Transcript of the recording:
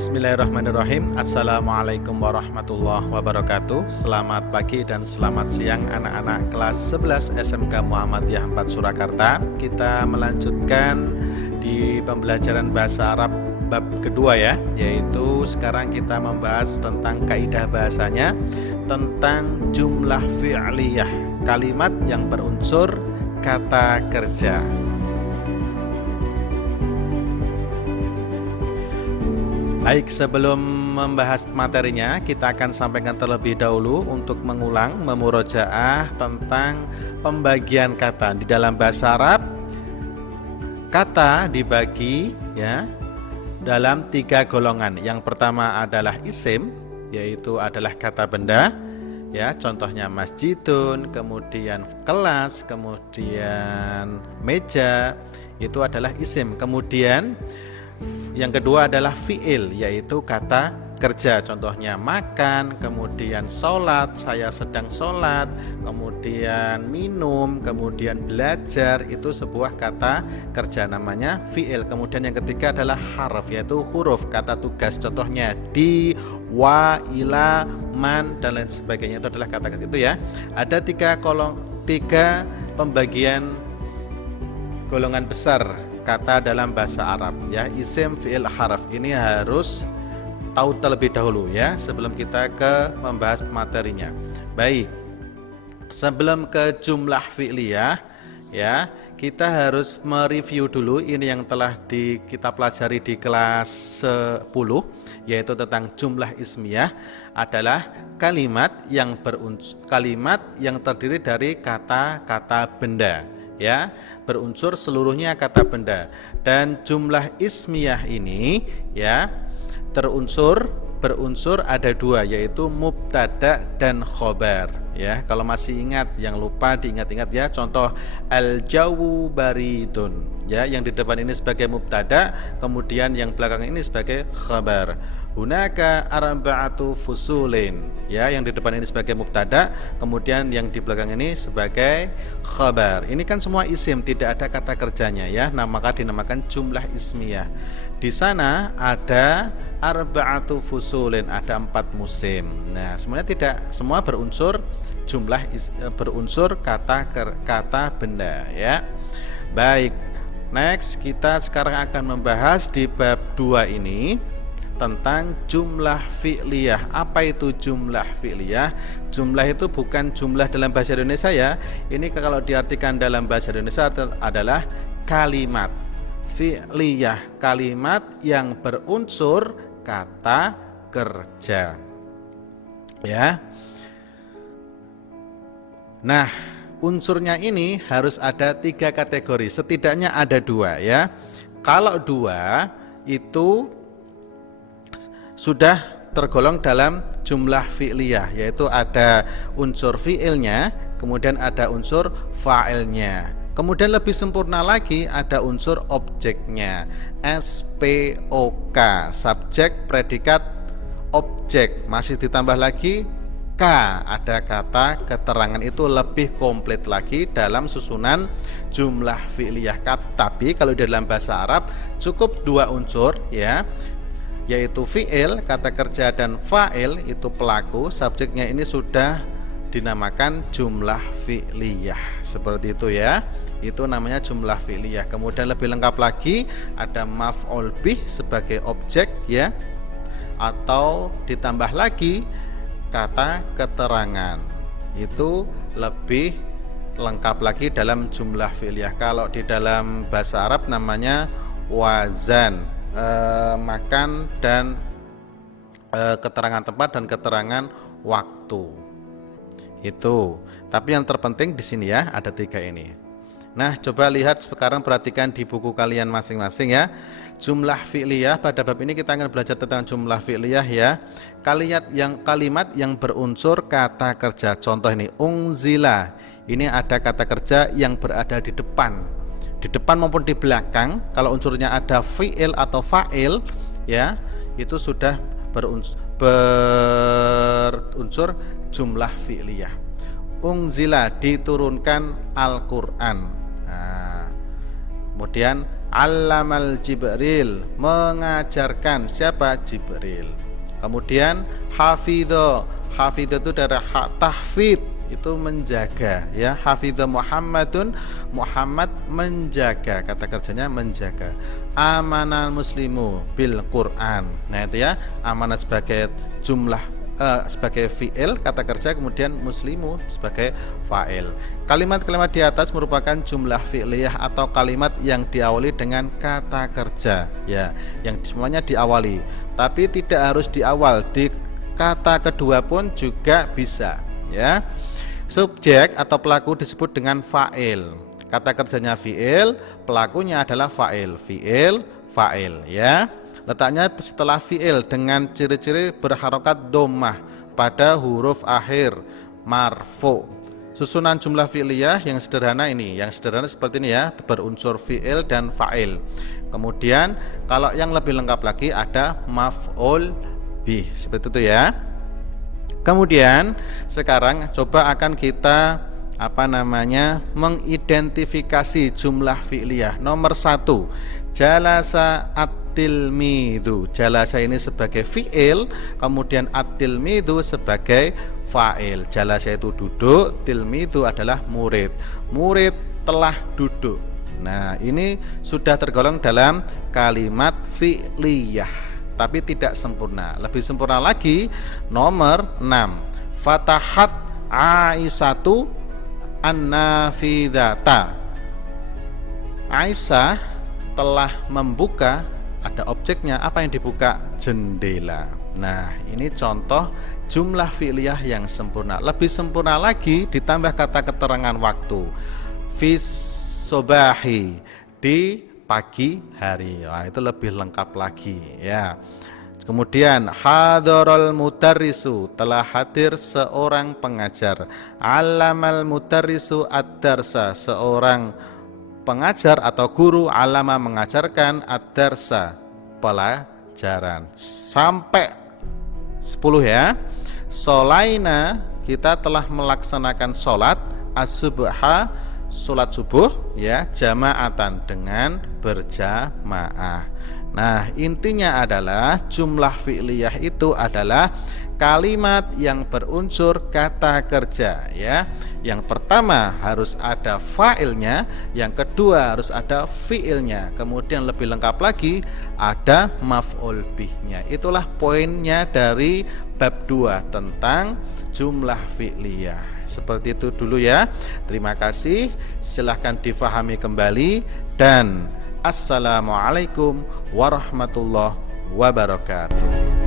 Bismillahirrahmanirrahim. Assalamualaikum warahmatullahi wabarakatuh. Selamat pagi dan selamat siang anak-anak kelas 11 SMK Muhammadiyah 4 Surakarta. Kita melanjutkan di pembelajaran bahasa Arab bab kedua ya, yaitu sekarang kita membahas tentang kaidah bahasanya, tentang jumlah fi'liyah, kalimat yang berunsur kata kerja. Baik, sebelum membahas materinya, kita akan sampaikan terlebih dahulu untuk mengulang, memurojaah tentang pembagian kata. Di dalam bahasa Arab, kata dibagi ya dalam 3 golongan. Yang pertama adalah isim, yaitu adalah kata benda. Ya, contohnya masjidun, kemudian kelas, kemudian meja, itu adalah isim. Kemudian yang kedua adalah fi'il, yaitu kata kerja. Contohnya makan, kemudian sholat, saya sedang sholat, kemudian minum, kemudian belajar, itu sebuah kata kerja namanya fi'il. Kemudian yang ketiga adalah harf, yaitu huruf, kata tugas. Contohnya di, wa, ila, man, dan lain sebagainya, itu adalah kata kerja. Itu ya. Ada 3 pembagian golongan besar kata dalam bahasa Arab ya, isim, fi'il, harf. Ini harus tahu terlebih dahulu ya sebelum kita ke membahas materinya. Baik, sebelum ke jumlah fi'liyah ya, kita harus mereview dulu ini yang telah kita pelajari di kelas 10, yaitu tentang jumlah ismiyah. Adalah kalimat yang terdiri dari kata-kata benda ya, berunsur seluruhnya kata benda. Dan jumlah ismiyah ini ya berunsur ada 2, yaitu mubtada dan khobar ya. Kalau masih ingat, yang lupa diingat-ingat ya. Contoh al-jawu baridun ya, yang di depan ini sebagai mubtada, kemudian yang belakang ini sebagai khabar. Hunaka arba'atu fusulin ya, yang di depan ini sebagai mubtada, kemudian yang di belakang ini sebagai khabar. Ini kan semua isim, tidak ada kata kerjanya ya. Nah, maka dinamakan jumlah ismiyah. Di sana ada arba'atu fusulin, ada 4 musim. Nah, semuanya tidak semua berunsur berunsur kata benda ya. Baik, next kita sekarang akan membahas di bab 2 ini tentang jumlah fi'liyah. Apa itu jumlah fi'liyah? Jumlah itu bukan jumlah dalam bahasa Indonesia ya. Ini kalau diartikan dalam bahasa Indonesia adalah kalimat fi'liyah, kalimat yang berunsur kata kerja ya. Nah, unsurnya ini harus ada 3 kategori, setidaknya ada 2 ya. Kalau 2 itu sudah tergolong dalam jumlah fi'liyah, yaitu ada unsur fi'ilnya, kemudian ada unsur fa'ilnya. Kemudian lebih sempurna lagi ada unsur objeknya, SPOK, subjek, predikat, objek. Masih ditambah lagi K, ada kata keterangan. Itu lebih komplit lagi dalam susunan jumlah fi'liyah. Tapi kalau di dalam bahasa Arab cukup 2 unsur ya, yaitu fi'il, kata kerja, dan fa'il, itu pelaku. Subjeknya ini sudah dinamakan jumlah fi'liyah. Seperti itu ya. Itu namanya jumlah fi'liyah. Kemudian lebih lengkap lagi ada maf'ul bih sebagai objek ya, atau ditambah lagi kata keterangan. Itu lebih lengkap lagi dalam jumlah fi'liyah. Kalau di dalam bahasa Arab namanya wazan, makan, dan keterangan tempat dan keterangan waktu. Itu. Tapi yang terpenting di sini ya ada 3 ini. Nah, coba lihat sekarang, perhatikan di buku kalian masing-masing ya. Jumlah fi'liyah, pada bab ini kita akan belajar tentang jumlah fi'liyah ya. Kalimat yang berunsur kata kerja. Contoh ini unzila. Ini ada kata kerja yang berada di depan maupun di belakang. Kalau unsurnya ada fi'il atau fa'il ya, itu sudah berunsur jumlah fi'liyah. Unzila, diturunkan Al-Qur'an. Nah, kemudian Allamal Jibril, mengajarkan. Siapa? Jibril. Kemudian hafidho, hafidho itu dari tahfidz, itu menjaga, ya. Hafidho Muhammadun, Muhammad menjaga, kata kerjanya menjaga. Amanal muslimu bil Quran. Nah itu ya, amanah sebagai jumlah sebagai fi'il kata kerja, kemudian muslimu sebagai fa'il. Kalimat-kalimat di atas merupakan jumlah fi'liyah atau kalimat yang diawali dengan kata kerja, ya, yang semuanya diawali, tapi tidak harus di awal, di kata kedua pun juga bisa, ya. Subjek atau pelaku disebut dengan fa'il. Kata kerjanya fi'il, pelakunya adalah fa'il. Fi'il, fa'il, ya. Letaknya setelah fi'il dengan ciri-ciri berharokat dhammah pada huruf akhir marfu. Susunan jumlah fi'liyah yang sederhana ini, yang sederhana seperti ini ya, berunsur fi'il dan fa'il. Kemudian kalau yang lebih lengkap lagi ada maf'ul bih, seperti itu ya. Kemudian sekarang coba akan kita mengidentifikasi jumlah fi'liyah. Nomor 1, jalasa at-tilmidhu. Jalasa ini sebagai fi'il, kemudian at-tilmidhu sebagai fa'il. Jalasa itu duduk, tilmidhu adalah murid. Murid telah duduk. Nah, ini sudah tergolong dalam kalimat fi'liyah, tapi tidak sempurna. Lebih sempurna lagi, nomor 6, fatahat Aisyatu an-nafidhata. Aisyah telah membuka, ada objeknya, apa yang dibuka? Jendela. Nah, ini contoh jumlah fi'liyah yang sempurna. Lebih sempurna lagi ditambah kata keterangan waktu. Fis sobahi, di pagi hari. Wah, itu lebih lengkap lagi, ya. Kemudian hadarul mudarrisu, telah hadir seorang pengajar. Alamal mudarrisu ad-darsa, seorang pengajar atau guru. Alama, mengajarkan, ad-darsa, pelajaran. Sampai 10 ya. Sholaina, kita telah melaksanakan sholat as-subha, sholat subuh, ya, jamaatan, dengan berjamaah. Nah, intinya adalah jumlah fi'liyah itu adalah kalimat yang berunsur kata kerja, ya. Yang pertama harus ada fa'ilnya, yang kedua harus ada fi'ilnya, kemudian lebih lengkap lagi ada maf'ul bihnya. Itulah poinnya dari bab 2 tentang jumlah fi'liyah. Seperti itu dulu ya. Terima kasih. Silahkan difahami kembali, dan assalamualaikum warahmatullahi wabarakatuh.